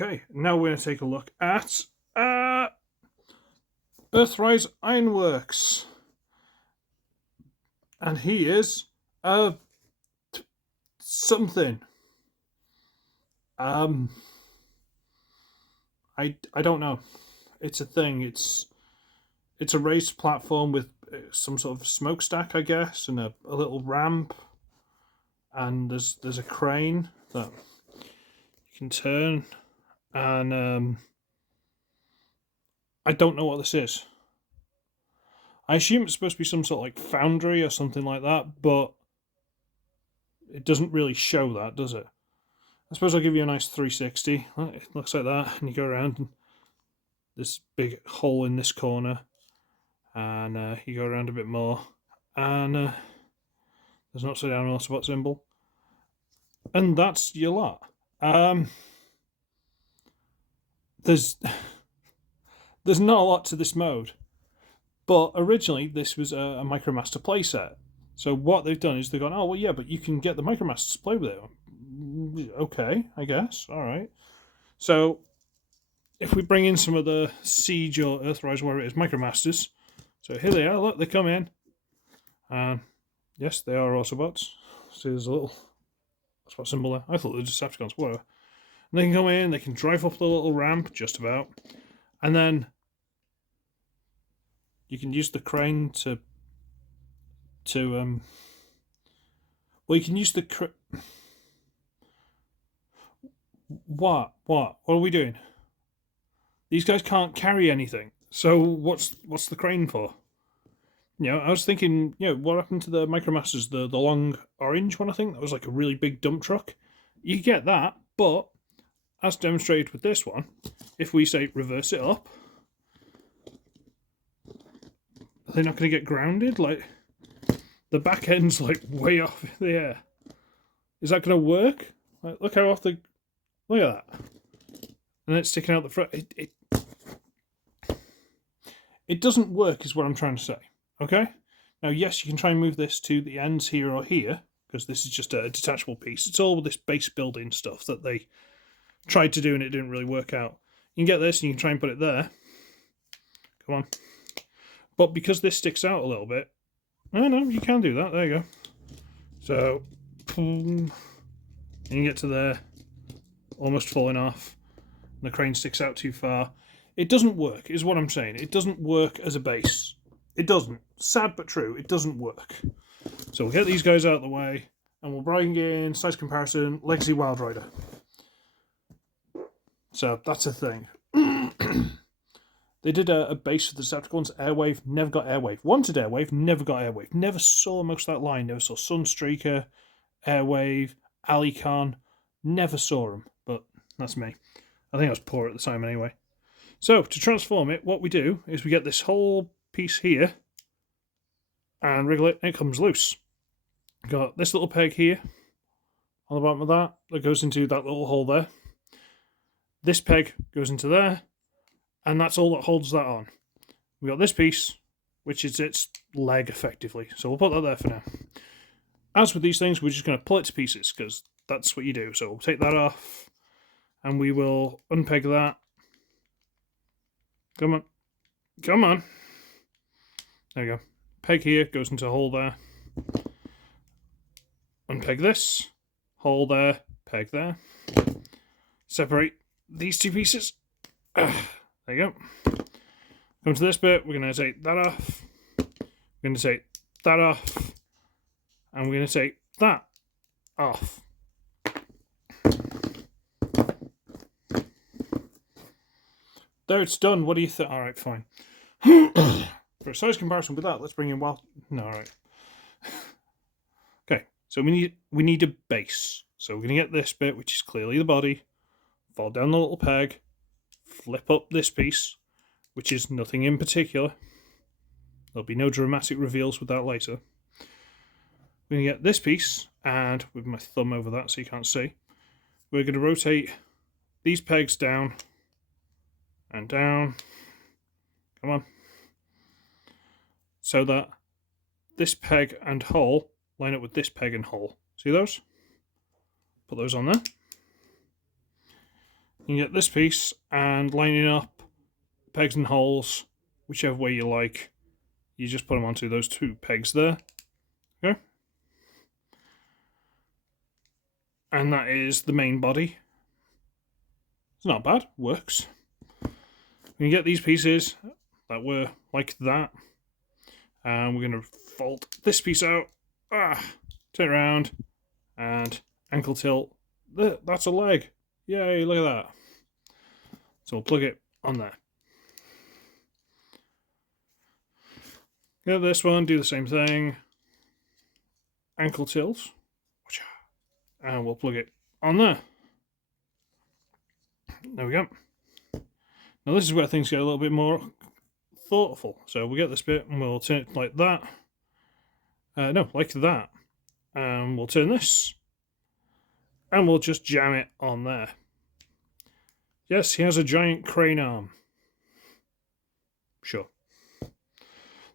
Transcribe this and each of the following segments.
Okay, now we're going to take a look at Earthrise Ironworks. And he is something. I don't know. It's a thing. It's a raised platform with some sort of smokestack, I guess, and a little ramp. And there's a crane that you can turn, and I don't know what this is. I assume it's supposed to be some sort of like foundry or something like that, but it doesn't really show that, does it? I suppose I'll give you a nice 360. It looks like that, and you go around, and this big hole in this corner, and you go around a bit more, and there's an upside down Autobot symbol, and that's your lot. There's not a lot to this mode, but originally this was a Micromaster playset. So what they've done is they've gone, oh well, yeah, but you can get the Micromasters to play with it. Okay, I guess. All right. So if we bring in some of the Siege or Earthrise, where it is, Micromasters. So here they are. Look, they come in. Yes, they are Autobots. See, there's a little Autobot symbol there. I thought they were Decepticons. Whatever. And they can come in. They can drive up the little ramp, just about, and then you can use the crane to well, you can use the What are we doing? These guys can't carry anything. So what's the crane for? You know, I was thinking, you know, what happened to the Micromasters, the long orange one, I think? That was like a really big dump truck. You get that, but as demonstrated with this one, if we say reverse it up, are they not going to get grounded? Like, the back end's like way off in the air. Is that going to work? Like, look how off the... Look at that. And it's sticking out the front. It doesn't work is what I'm trying to say. Okay? Now, yes, you can try and move this to the ends here or here, because this is just a detachable piece. It's all this base building stuff that they tried to do and it didn't really work out. You can get this and you can try and put it there. Come on. But because this sticks out a little bit, oh no, you can do that. There you go. So, boom, and you get to there, almost falling off. And the crane sticks out too far. It doesn't work, is what I'm saying. It doesn't work as a base. It doesn't. Sad but true, it doesn't work. So we'll get these guys out of the way, and we'll bring in size comparison, Legacy Wild Rider. So that's a thing. They did a base for the Decepticons, Airwave, never got Airwave. Wanted Airwave, never got Airwave. Never saw most of that line. Never saw Sunstreaker, Airwave, Alicon. Never saw them, but that's me. I think I was poor at the time anyway. So, to transform it, what we do is we get this whole piece here and wriggle it, and it comes loose. Got this little peg here on the bottom of that goes into that little hole there. This peg goes into there, and that's all that holds that on. We got this piece, which is its leg, effectively. So we'll put that there for now. As with these things, we're just going to pull it to pieces, because that's what you do. So we'll take that off, and we will unpeg that. Come on. Come on. There we go. Peg here, goes into a hole there. Unpeg this. Hole there. Peg there. Separate these two pieces. There you go. Come to this bit, we're going to take that off. We're going to take that off. And we're going to take that off. There, it's done. What do you think? All right, fine. For a size comparison with that, let's bring in wild. No, all right. Okay, so we need a base. So we're going to get this bit, which is clearly the body. Fall down the little peg. Flip up this piece, which is nothing in particular. There'll be no dramatic reveals with that later. We're going to get this piece, and with my thumb over that so you can't see, we're going to rotate these pegs down and down. Come on. So that this peg and hole line up with this peg and hole. See those? Put those on there. You can get this piece and lining up pegs and holes, whichever way you like. You just put them onto those 2 pegs there. Okay. And that is the main body. It's not bad, works. You get these pieces that were like that. And we're going to fold this piece out. Turn it around. And ankle tilt. That's a leg. Yay, look at that. So we'll plug it on there. Get this one, do the same thing. Ankle tilt. And we'll plug it on there. There we go. Now this is where things get a little bit more thoughtful. So we'll get this bit and we'll turn it like that. No, like that. And we'll turn this. And we'll just jam it on there. Yes, he has a giant crane arm. Sure.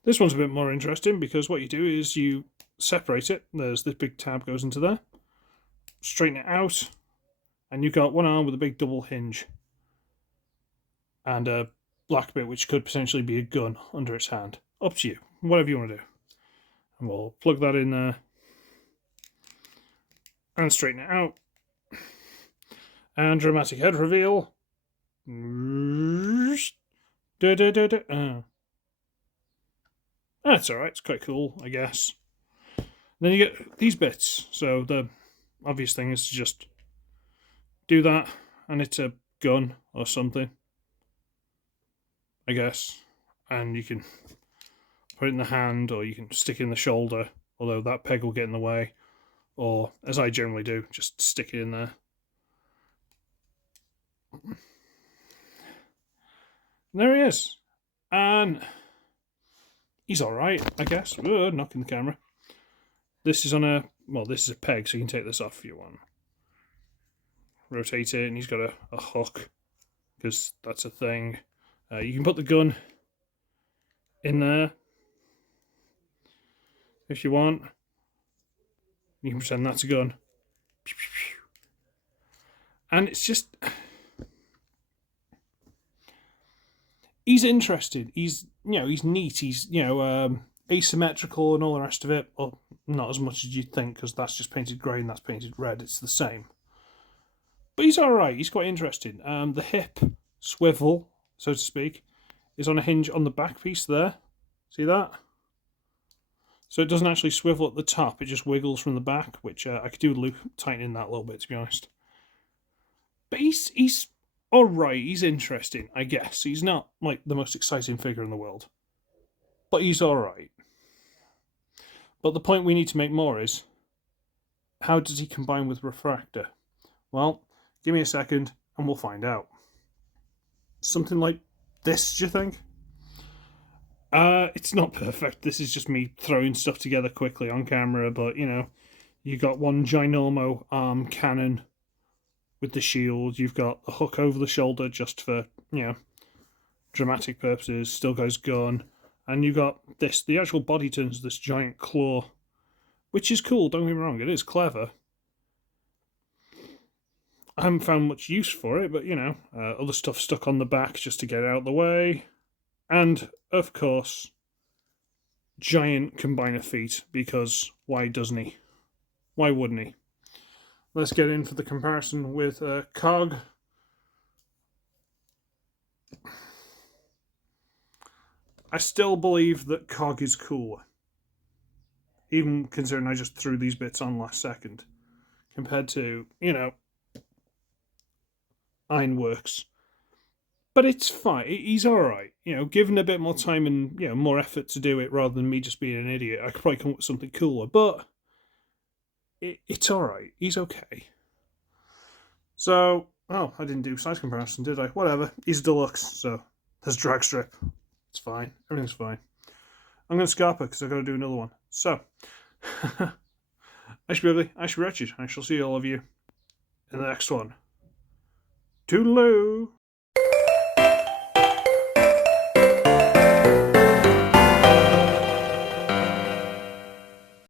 This one's a bit more interesting because what you do is you separate it. There's this big tab goes into there. Straighten it out. And you've got one arm with a big double hinge. And a black bit which could potentially be a gun under its hand. Up to you. Whatever you want to do. And we'll plug that in there. And straighten it out. And dramatic head reveal. That's alright, it's quite cool, I guess. Then you get these bits. So the obvious thing is to just do that, and it's a gun or something, I guess. And you can put it in the hand, or you can stick it in the shoulder, although that peg will get in the way. Or, as I generally do, just stick it in there. And there he is. And he's alright, I guess. Knocking the camera. This is on a... Well, this is a peg, so you can take this off if you want. Rotate it, and he's got a hook, because that's a thing. You can put the gun in there if you want. You can pretend that's a gun. And it's just... He's interesting. He's, he's neat. He's, asymmetrical and all the rest of it. Well, not as much as you'd think, because that's just painted grey and that's painted red. It's the same. But he's alright. He's quite interesting. The hip swivel, so to speak, is on a hinge on the back piece there. See that? So it doesn't actually swivel at the top. It just wiggles from the back, which I could do with loop tightening that a little bit, to be honest. But he's alright. He's interesting, I guess. He's not, like, the most exciting figure in the world. But he's alright. But the point we need to make more is, how does he combine with Refractor? Well, give me a second and we'll find out. Something like this, do you think? It's not perfect. This is just me throwing stuff together quickly on camera, but, you got one ginormo arm cannon with the shield. You've got the hook over the shoulder just for, dramatic purposes. Still goes gun. And you've got this. The actual body turns this giant claw, which is cool, don't get me wrong. It is clever. I haven't found much use for it, but, other stuff stuck on the back just to get it out of the way. And, of course, giant combiner feet, because why doesn't he? Why wouldn't he? Let's get in for the comparison with Cog. I still believe that Cog is cooler. Even considering I just threw these bits on last second. Compared to, Ironworks. But it's fine. He's alright. Given a bit more time and, more effort to do it rather than me just being an idiot, I could probably come up with something cooler. But it's alright. He's okay. So, I didn't do size comparison, did I? Whatever. He's deluxe, so there's drag strip. It's fine. Everything's fine. I'm going to Scarpa because I've got to do another one. So, I should be ugly. I should be wretched. I shall see all of you in the next one. Toodaloo!